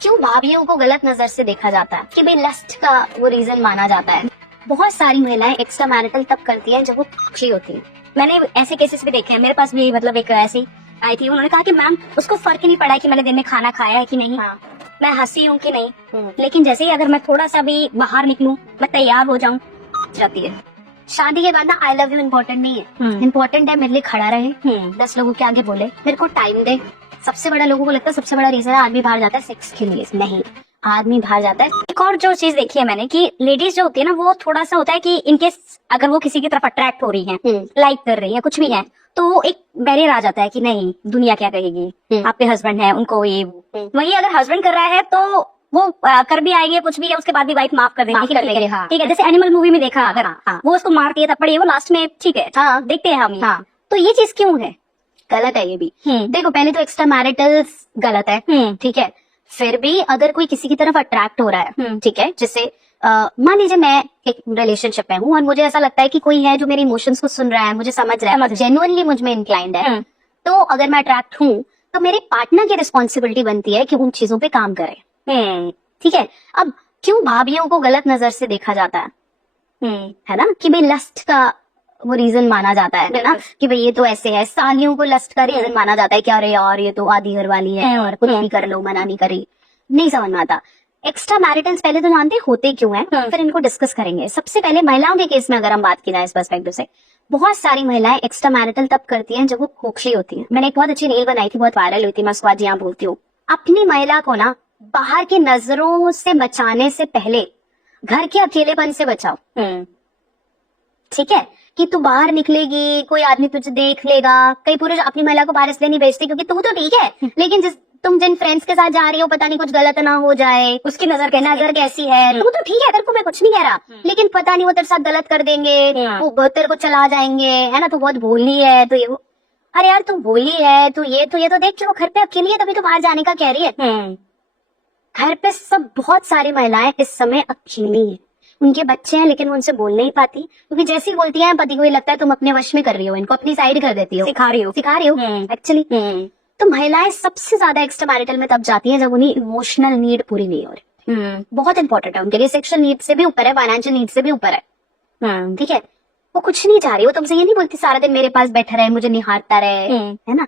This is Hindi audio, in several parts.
क्यों भाभीियों को गलत नजर से देखा जाता है कि भाई लस्ट का वो रीजन माना जाता है। बहुत सारी महिलाएं एक्स्ट्रा मैरिटल तब करती हैं जब वो खुशी होती है। मैंने ऐसे केसेस भी देखे हैं, मेरे पास भी मतलब एक ऐसी आई थी, उन्होंने कहा कि मैम उसको फर्क ही नहीं पड़ा कि मैंने दिन में खाना खाया है कि नहीं, मैं हंसी हूँ कि नहीं, लेकिन जैसे ही अगर मैं थोड़ा सा भी बाहर निकलूं, मैं तैयार हो जाऊं, जाती है। शादी के बाद ना आई लव यू इम्पोर्टेंट नहीं है, इम्पोर्टेंट है मेरे लिए खड़ा रहे, 10 लोगों के आगे बोले, मेरे को टाइम दे। सबसे बड़ा लोगों को लगता है सबसे बड़ा रीजन है आदमी बाहर जाता है सेक्स के लिए, नहीं, आदमी बाहर जाता है। एक और जो चीज देखी है मैंने कि लेडीज जो होती है ना, वो थोड़ा सा होता है कि इनकेस अगर वो किसी की तरफ अट्रैक्ट हो रही है, लाइक कर रही है, कुछ भी है, तो वो एक बैरियर आ जाता है कि नहीं दुनिया क्या कहेगी, आपके हस्बैंड है, उनको ये वही अगर हस्बैंड कर रहा है तो वो कर भी आएंगे, कुछ भी है, उसके बाद भी वाइफ माफ कर देगी, ठीक है। जैसे एनिमल मूवी में देखा, अगर वो उसको मारती है तब पड़ी है, वो लास्ट में ठीक है, देखते हैं हम। तो ये चीज क्यों है? गलत है ये भी। देखो पहले तो एक्स्ट्रा मैरिटल गलत है, ठीक है, फिर भी अगर कोई किसी की तरफ अट्रैक्ट हो रहा है, ठीक है, जैसे मान लीजिए मैं एक रिलेशनशिप में हूँ और मुझे ऐसा लगता है कि कोई है जो मेरे इमोशंस को सुन रहा है, मुझे समझ रहा है, जेन्युइनली मुझ में इंक्लाइंड है, तो अगर मैं अट्रैक्ट हूँ तो मेरे पार्टनर की रिस्पॉन्सिबिलिटी बनती है कि उन चीजों पे काम करे, ठीक है। अब क्यों भाभीियों को गलत नजर से देखा जाता है ना, कि भाई लस्ट का वो रीजन माना जाता है ना, कि भाई ये तो ऐसे है। सालियों को लस्ट का रीजन माना जाता है कि अरे यार ये तो आधी घर वाली है और कुछ भी कर लो, मना नहीं करी, नहीं समझ में आता। एक्स्ट्रा मैरिटल्स पहले तो जानते होते क्यों हैं, फिर इनको डिस्कस करेंगे। सबसे पहले महिलाओं के केस में अगर हम बात की जाए इस पर्सपेक्टिव से, बहुत सारी महिलाएं एक्स्ट्रा मैरिटल तब करती हैं जब वो खोखली होती हैं। मैंने एक बहुत अच्छी रील बनाई थी, बहुत वायरल हुई थी, मैं उसको आज यहाँ बोलती हूँ। अपनी महिला को ना बाहर की नजरों से बचाने से पहले घर के अकेलेपन से बचाओ, ठीक है, कि तू बाहर निकलेगी, कोई आदमी तुझे देख लेगा। कई पुरुष अपनी महिला को बाहर इसलिए नहीं भेजते क्योंकि तू तो ठीक है, लेकिन तुम जिन फ्रेंड्स के साथ जा रही हो पता नहीं कुछ गलत ना हो जाए, उसकी नजर कैसी है, तू तो ठीक है, तेरे को मैं कुछ नहीं कह रहा, लेकिन पता नहीं वो तेरे साथ गलत कर देंगे, वो तेरे को चला जाएंगे, है ना, तू बहुत भोली है, तो ये अरे यार तू भोली है, तू ये तो देख कि वो घर पे अकेली है तभी तो बाहर जाने का कह रही है। घर पे सब बहुत सारी महिलाएं इस समय अकेली है, उनके बच्चे हैं लेकिन वो उनसे बोल नहीं पाती, क्योंकि जैसे ही बोलती है पति को ये लगता है तुम अपने वश में कर रही हो, इनको अपनी साइड कर देती हो, सिखा रही हो एक्चुअली। तो महिलाएं सबसे ज्यादा एक्स्ट्रा मैरिटल में तब जाती हैं जब उन्हें इमोशनल नीड पूरी नहीं हो रही। बहुत इंपॉर्टेंट है उनके लिए, सेक्सुअल नीड से भी ऊपर है, फाइनेंशियल नीड से भी ऊपर है, ठीक है। वो कुछ नहीं चाह रही, वो तुमसे ये नहीं बोलती सारा दिन मेरे पास बैठा रहे, मुझे निहारता रहे, है ना।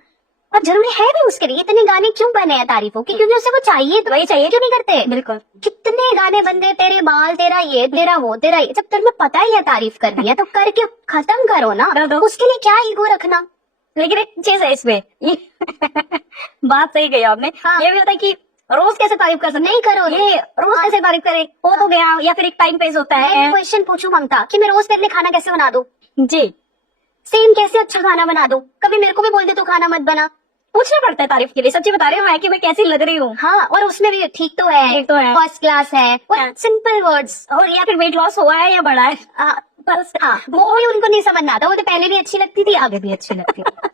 और जरूरी है भी उसके लिए इतने गाने क्यों बने हैं तारीफों के, क्योंकि उसे वो चाहिए, तो वही चाहिए, क्यों नहीं करते? बिल्कुल, कितने गाने बनते, तेरे बाल, तेरा ये, तेरा वो, तेरा ये। जब तुम्हें पता ही है तारीफ करनी है तो करके खत्म करो ना, उसके लिए क्या ईगो रखना। लेकिन एक चीज है इसमें बात सही कही आपने, ये भी होता है कि रोज कैसे तारीफ कर सकते, नहीं करो, ये रोज कैसे तारीफ करे, हो तो गया, या फिर एक टाइम पेस होता है। क्वेश्चन पूछू ममता कि मैं रोज तेरे लिए खाना कैसे बना दूं, जी सेम कैसे अच्छा खाना बना दो, कभी मेरे को भी बोल दे तो खाना मत बना, पूछना पड़ता है तारीफ के लिए। सच्ची बता रही हूँ मैं कि मैं कैसी लग रही हूँ, हाँ, और उसमें भी ठीक तो है, फर्स्ट क्लास है, सिंपल वर्ड्स, और या फिर वेट लॉस हुआ है या बढ़ा है, बस वो भी उनको नहीं समझ में आता। वो तो पहले भी अच्छी लगती थी, आगे भी अच्छी लगती है।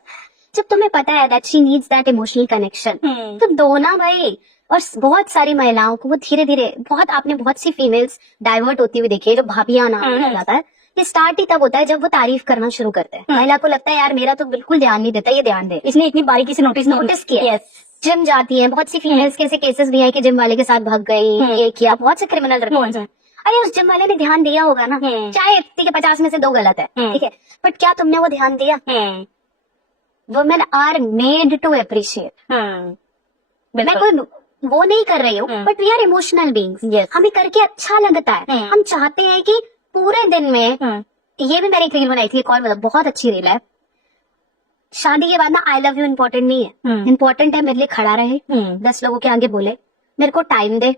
जब तुम्हें पता है that she needs that emotional connection, तो दो ना भाई। और बहुत सारी महिलाओं को वो धीरे धीरे, आपने बहुत सी फीमेल्स डाइवर्ट होती हुई देखी है, जो भाभियां नाम जाता है, ये स्टार्ट ही तब होता है जब वो तारीफ करना शुरू करते हैं। महिला को लगता है यार मेरा तो बिल्कुल ध्यान नहीं देता, ये ध्यान दे, इसने इतनी बारीकी से नोटिस किया। जिम जाती है, बहुत सी फीमेल्स के ऐसे केसेस भी हैं कि जिम वाले के साथ भाग गई, ये किया, बहुत से क्रिमिनल रिकॉर्ड्स हैं। अरे उस जिम वाले ने ध्यान दिया होगा ना, चाहे ठीक है 50 में से 2 गलत है, ठीक है, बट क्या तुमने वो ध्यान दिया? Women are made to appreciate. मैं कोई वो नहीं कर रही हूँ, but we are emotional beings, हमें करके अच्छा लगता है। हम चाहते हैं कि पूरे दिन में, ये भी मैंने एक रील बनाई थी, एक और मतलब बहुत अच्छी रील है, शादी के बाद ना आई लव यू इम्पोर्टेंट नहीं है, इम्पोर्टेंट है मेरे लिए खड़ा रहे, 10 लोगों के आगे बोले, मेरे को टाइम दे,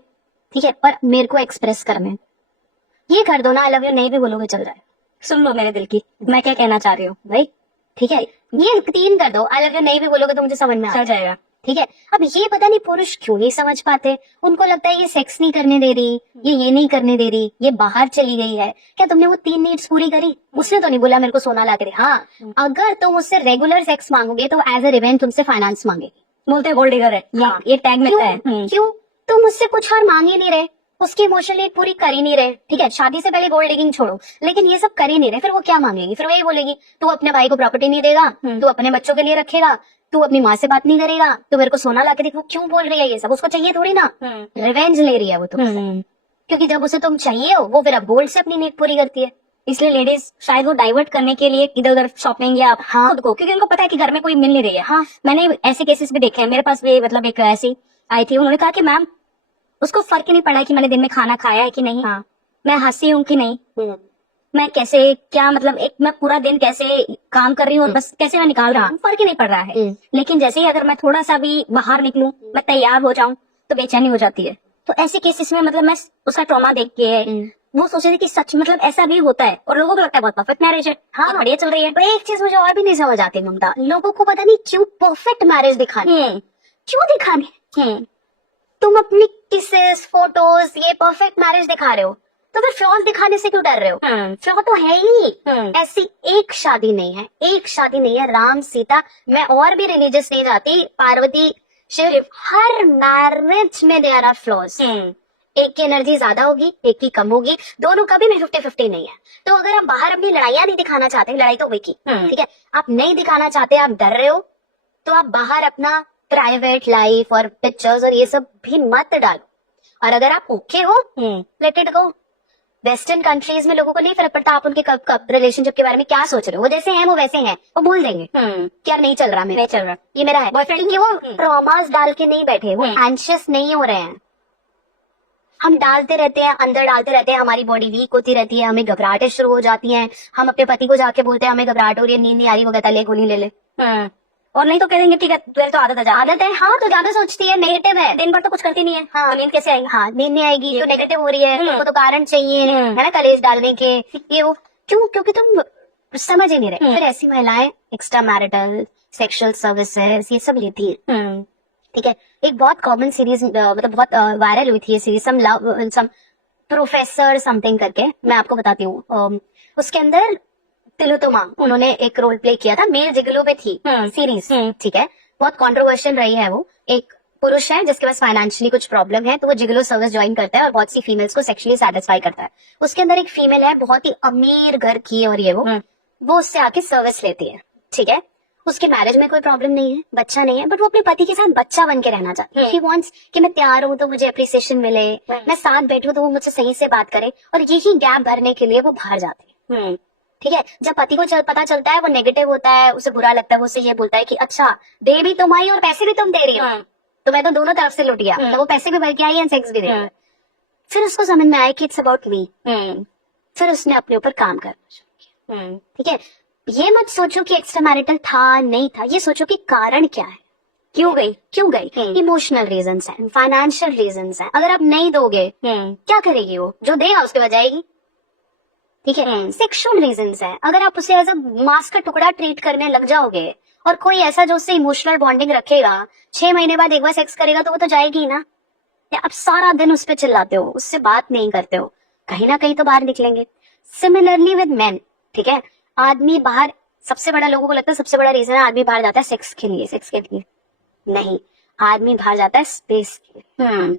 ठीक है, पर मेरे को एक्सप्रेस करने, ये कर दो ना, आई लव यू नहीं भी बोलोगे चल रहा है, सुन लो मेरे दिल की मैं क्या कहना चाह रही हूँ भाई, ठीक है, ये 3 कर दो, आई लव यू नहीं भी बोलोगे तो मुझे समझ में आ जाएगा, ठीक है। अब ये पता नहीं पुरुष क्यों नहीं समझ पाते, उनको लगता है ये सेक्स नहीं करने दे रही, ये नहीं करने दे रही, ये बाहर चली गई है, क्या तुमने वो 3 नीड्स पूरी करी? उसने तो नहीं बोला मेरे को सोना ला के दे, हाँ, अगर तुम उससे रेगुलर सेक्स मांगोगे तो एज ए रिवेंज तुमसे फाइनेंस मांगेगी, बोलते हैं गोल्ड डिगर है, ये टैग मिलता है। क्यों? तुम उससे कुछ और मांग ही नहीं रहे, उसकी इमोशनल नीड पूरी कर ही नहीं रहे, ठीक है, शादी से पहले गोल्ड डिगिंग छोड़ो, लेकिन ये सब कर ही नहीं रहे, फिर वो क्या मांगेगी? फिर वो यही बोलेगी तू अपने भाई को प्रॉपर्टी नहीं देगा, तू अपने बच्चों के लिए रखेगा, तू अपनी माँ से बात नहीं करेगा तो मेरे को सोना ला के देख, वो क्यों बोल रही है ये सब, उसको चाहिए थोड़ी ना, रिवेंज ले रही है वो तुमसे, क्योंकि जब उसे तुम चाहिए हो वो फिर अब गोल्ड से अपनी नीड पूरी करती है। इसलिए लेडीज शायद वो डाइवर्ट करने के लिए इधर उधर शॉपिंग या खुद को, क्योंकि उनको पता है कि घर में कोई मिल नहीं रही है। हाँ, मैंने ऐसे केसेस भी देखे हैं, मेरे पास भी मतलब एक ऐसी आई थी, उन्होंने कहा कि मैम उसको फर्क ही नहीं पड़ा कि मैंने दिन में खाना खाया है कि नहीं, हाँ, मैं हंसी हूँ कि नहीं, मैं कैसे क्या मतलब एक मैं पूरा दिन कैसे काम कर रही हूँ और बस कैसे मैं निकाल रहा हूँ, फर्क ही नहीं पड़ रहा है। लेकिन जैसे ही अगर मैं थोड़ा सा भी बाहर निकलूं, मैं तैयार हो जाऊं तो बेचैनी हो जाती है। तो ऐसे केसेस में मतलब मैं उसका ट्रॉमा देख के वो सोचे थे कि सच मतलब ऐसा भी होता है और लोगों को लगता है बहुत परफेक्ट मैरिज है, हाँ बढ़िया चल रही है। तो एक चीज मुझे और भी नहीं समझ आती ममता, लोगों को पता नहीं क्यों परफेक्ट मैरिज दिखानी, क्यों दिखानी, तुम अपनी किसेस फोटोज ये परफेक्ट मैरिज दिखा रहे हो तो फिर फ्लॉज दिखाने से क्यों डर रहे हो? फ्लॉ तो है ही, ऐसी एक शादी नहीं है, एक शादी नहीं है, राम सीता, मैं और भी रिलीजियस नहीं जाती, पार्वती शिव, हर मैरिज में देयर आर फ्लॉज। एक की एनर्जी ज्यादा होगी, एक की कम होगी, दोनों का भी 50-50 नहीं है। तो अगर आप बाहर अपनी लड़ाइयां नहीं दिखाना चाहते, लड़ाई तो हुई की, ठीक है, आप नहीं दिखाना चाहते, आप डर रहे हो, तो आप बाहर अपना प्राइवेट लाइफ और पिक्चर्स और ये सब भी मत डालो। और अगर आप ओके हो, let it go. Western countries में लोगों को नहीं फर्क पड़ता आप उनके कब रिलेशनशिप के बारे में क्या सोच रहे हो, वो जैसे हैं वो वैसे हैं, वो बोल देंगे क्या नहीं चल रहा, नहीं चल रहा, ये मेरा है बॉयफ्रेंड, वो ट्रॉमास डाल के नहीं बैठे, वो एंशियस नहीं हो रहे हैं। हम डालते रहते हैं, अंदर डालते रहते हैं, हमारी बॉडी वीक होती रहती है, हमें घबराहटें शुरू हो जाती हैं, हम अपने पति को जाके बोलते हैं हमें घबराहट हो रही है, नींद नहीं आ रही, वो कहता ले गोली ले ले, और नहीं तो कह देंगे ठीक है तुझे तो आदत है, हाँ तो ज्यादा सोचती है, नेगेटिव है, दिन भर तो कुछ करती नहीं है, हाँ नींद कैसे आएगी, हाँ नींद नहीं आएगी तो नेगेटिव हो रही है, तुमको तो कारण चाहिए है ना कलेश डालने के, ये वो क्यों, क्योंकि तुम समझ ही नहीं रहे। फिर ऐसी महिलाएं एक्स्ट्रा मैरिटल सेक्सुअल सर्विसेज ये सब लेती है, ठीक है। एक बहुत कॉमन सीरीज मतलब बहुत वायरल हुई थी ये सीरीज, सम प्रोफेसर समथिंग करके, मैं आपको बताती हूँ। उसके अंदर तिलोत्तमा उन्होंने एक रोल प्ले किया था, मेल जिगलो पे थी सीरीज, ठीक है, बहुत कंट्रोवर्शियल रही है वो। एक पुरुष है जिसके पास फाइनेंशियली कुछ प्रॉब्लम है, तो वो जिगलो सर्विस ज्वाइन करता है और बहुत सी फीमेल्स को सेक्सुअली सेटिस्फाई करता है। उसके अंदर एक फीमेल है बहुत ही अमीर घर की और ये वो उससे आके सर्विस लेती है, ठीक है। उसके मैरिज में कोई प्रॉब्लम नहीं है, बच्चा नहीं है, बट वो अपने पति के साथ बच्चा बन के रहना चाहती है। ही वांट्स कि मैं तैयार हूँ तो मुझे अप्रिसिएशन मिले, मैं साथ बैठूं तो वो मुझसे सही से बात करे, और यही गैप भरने के लिए वो बाहर जाती है, ठीक है। जब पति को पता चलता है वो नेगेटिव होता है, उसे बुरा लगता है, वो उसे ये बोलता है कि अच्छा दे भी तुम आई और पैसे भी तुम दे रही हो, तो मैं तो दोनों तरफ से लुट गया, तो वो पैसे भी भर के आई एंड सेक्स भी दे रही है। फिर उसको समझ में आया कि इट्स अबाउट मी, फिर उसने अपने ऊपर काम करना शुरू किया, ठीक है। ये मत सोचो कि एक्स्ट्रा मैरिटल था नहीं था, ये सोचो कि कारण क्या है, क्यों गई। इमोशनल रीजंस हैं, फाइनेंशियल रीजंस हैं, अगर आप नहीं दोगे क्या करेगी वो, जो देगा उसके बाद जाएगी, ठीक है। सेक्सुअल रीजंस है, अगर आप उसे एज अ मांस का टुकड़ा ट्रीट करने लग जाओगे और कोई ऐसा जो उससे इमोशनल बॉन्डिंग रखेगा, 6 महीने बाद एक बार सेक्स करेगा तो वो तो जाएगी ना। आप सारा दिन उस पर चिल्लाते हो, उससे बात नहीं करते हो, कहीं ना कहीं तो बाहर निकलेंगे। सिमिलरली विद मेन, ठीक है, आदमी बाहर, सबसे बड़ा लोगों को लगता है सबसे बड़ा रीजन है आदमी बाहर जाता है सेक्स के लिए नहीं, आदमी बाहर जाता है स्पेस के लिए।